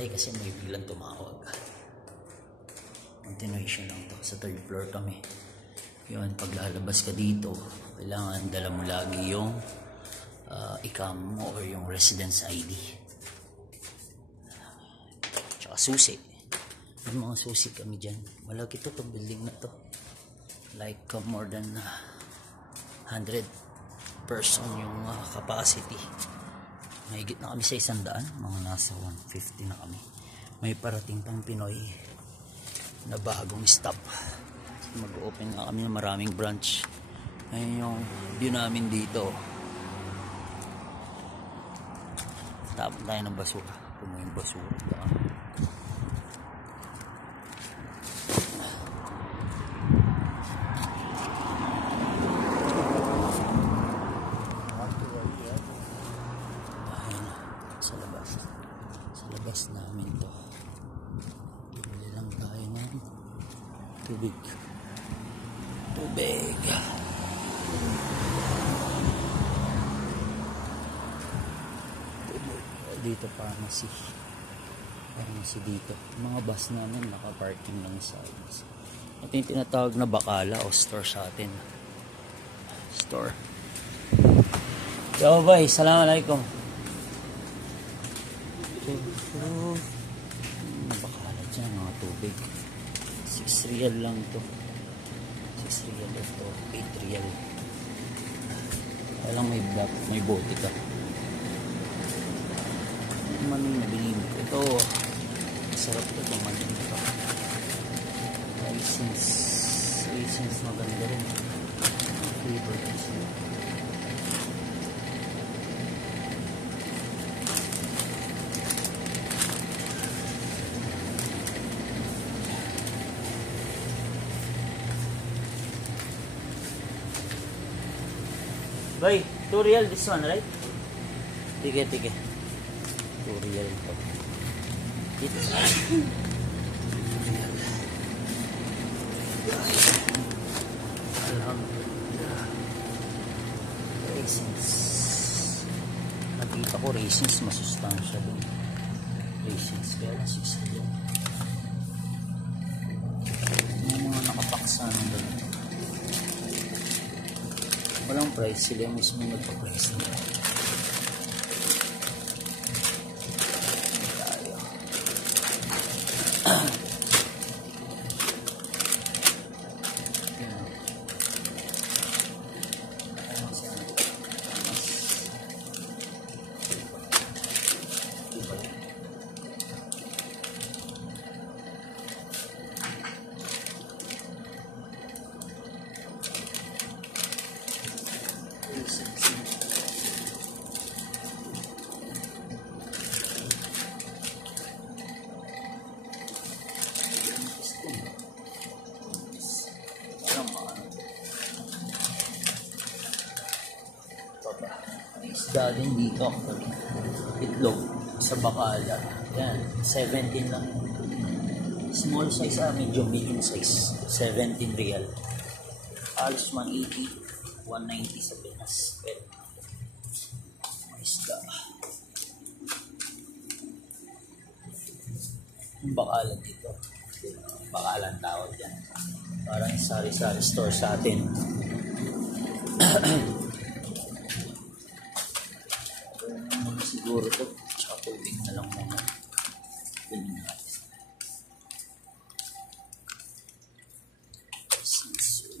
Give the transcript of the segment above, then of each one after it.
naghihintay kasi may biglang tumawag. Continuation lang to. Sa 3rd floor kami. Yun, pag lalabas ka dito, kailangan dala mo lagi yung ICAM mo or yung residence ID. Tsaka susi. May mga susi kami dyan. Malaki to, itong building na to. Like more than 100 person yung capacity. Mahigit na kami sa 100, mga nasa 150 na kami. May parating pang Pinoy na bagong stop. Mag-open na kami ng maraming branch. Ayun yung view namin dito. Tapon tayo ng basura. Puno yung basura. Sa labas namin to. Bili lang tayo ng tubig. Dito pharmacy dito. Mga bus namin naka-parking lang sa bus. Ito yung tinatawag na bakala o store sa atin. Store. Yo boy, assalamualaikum. Bakala dyan, mga tubig. 6 real lang to. 6 real ito. 8 real. Walang may bote ka. Maning nabiling ko. Ito, masarap ito itong maning ito. Raisins maganda rin. Flavor kasi. Boy, 2 real this one, right? Tige. 2 real ito. It's Alhamdulillah. Raisins. Nakita ko raisins masustansya din. Raisins. Kaya lang 6 real. Yung mga nakapaksa ng ganito. Walang price, sila yung mismo nagpa-price nila. Isda din dito actually. Itlog sa bakala. Yan, 17 lang. Small size, medium size. 17 real. Alos 180, 190 sa Pinas. Pero may isda. Yung bakala dito. Bakalan tawag yan. Parang sari-sari store sa atin. Siguro ito, tsaka tubig na lang muna. Ganyan na. Since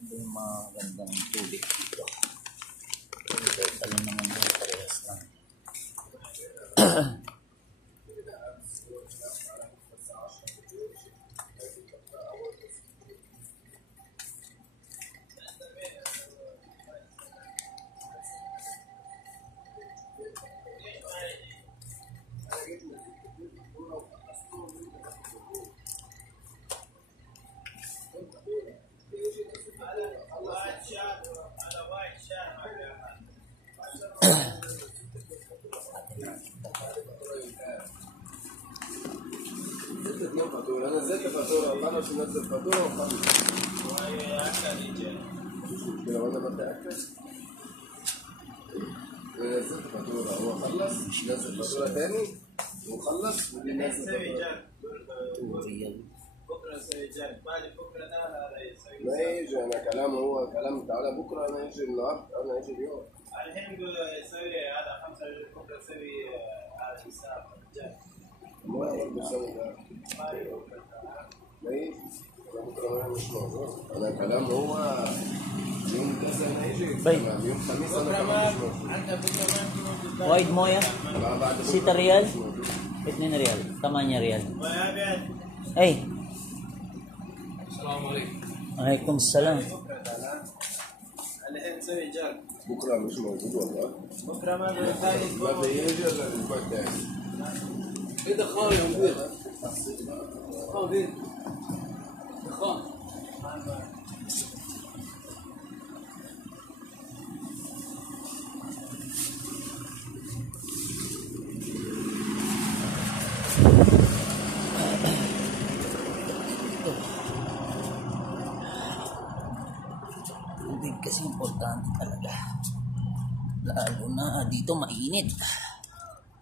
ito yung mga gandang tubig dito. Ito, talo naman yung parehas lang. فاتورة انا نزلت فاتورة وخلص نزل فاتورة وخلص وهي اكل يجي لو انا بدي اكل نزلت فاتورة، هو خلص نزل فاتورة تاني وخلص ونزل فاتورة. بكره سيجاك بعد بكره لا يسوي ما يجي أنا كلامه هو كلام تعالى بكرة، أنا يجي النهاردة، أنا يجي اليوم. الحين يقول يسوي هذا 5 بكره يسوي هذا الحساب جاك ما برضه يسوي ده. ما يجي أنا بكرة أنا مش موجود، أنا كلامه هو يوم كذا أنا يجي تمام، يوم خميس أنا كمان مش موجود. عندك بكره ما في موجود وايد مويه بعد 6 ريال 2 ريال 8 ريال. ويا بيت اي السلام عليكم. عليكم السلام. بكره تعالى الحين يسوي جاك بكرة مش موجود والله. بكره ما في ما بيجي إلا الأسبوع التاني. إيه دخان يا مدير؟ دخان دخان Tubig kasi importante talaga. Lalo na dito mainit.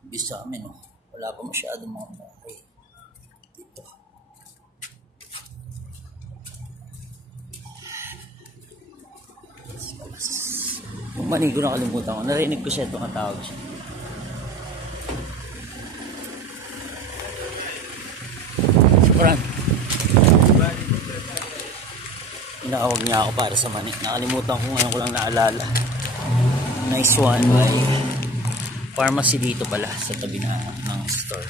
Ibig sa amin, oh, wala pa masyadong mga bahay dito. Kung manigo nakalimutan ko, narinig ko siya itong katawag siya. Sobrang inawag niya ako para sa mani. Nakalimutan ko ngayon, ko lang naalala. Nice one. May pharmacy dito pala sa tabi ng store.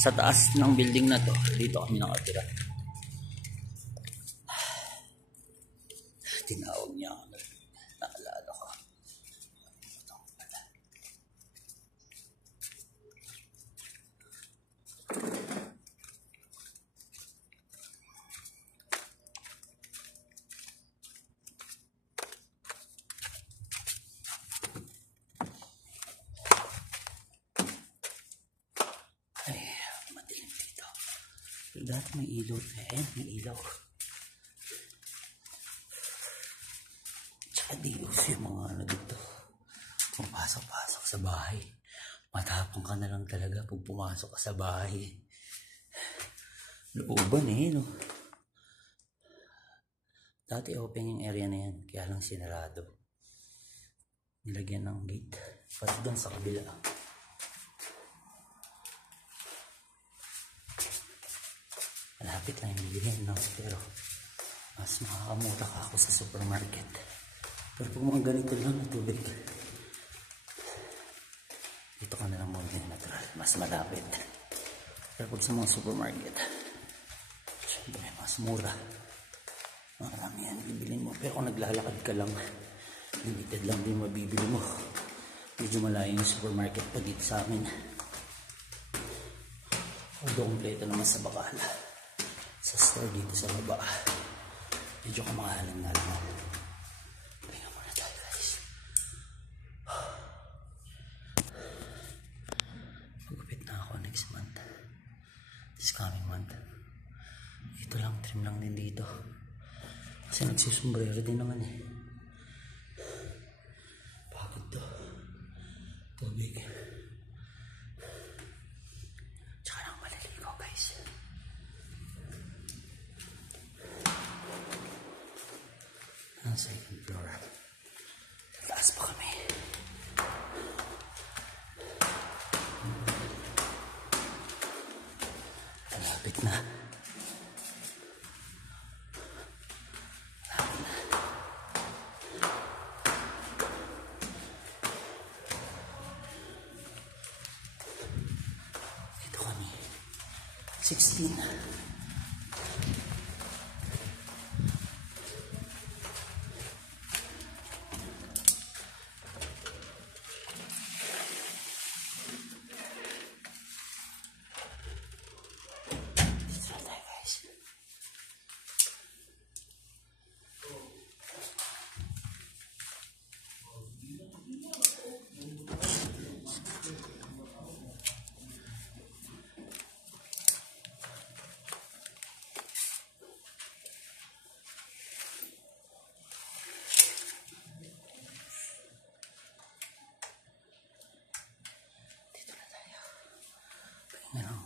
Sa taas ng building na to, dito kami nakatira. Tinawag niya ako. Naalala ko. Ito pala. Ay, madilim dito. Dati may ilaw. May ilaw. Tsaka di uso yung mga ano dito. Pumasok-pasok sa bahay. Matapang ka na lang talaga pag pumasok ka sa bahay. Looban no. Dati open yung area na yan. Kaya lang sinarado. Nilagyan ng gate. Pati doon sa kabila. Malapit lang yung bilhin, no? Pero mas makakamura ka ako sa supermarket. Pero pag mga ganito lang na tubig, dito ka na lang muna natural. Mas malapit. Pero pag sa mga supermarket, syempre mas mura. Marami yan bibilin mo. Pero kung naglalakad ka lang, limited lang din mabibili mo. Medyo malayo yung supermarket pa dito sa amin. Although kompleto naman sa Bacala. Sa store dito sa baba, medyo kamahalan na lang. Tingnan muna tayo guys. Magupit na ako next month. This coming month. Ito lang, trim lang din dito. Kasi nagsusumbrero din naman Pagod to. Tubig. Tsaka lang maliligo guys. Ang second floor. Taas pa kami. Malapit na. Dito kami. 16. Ayan.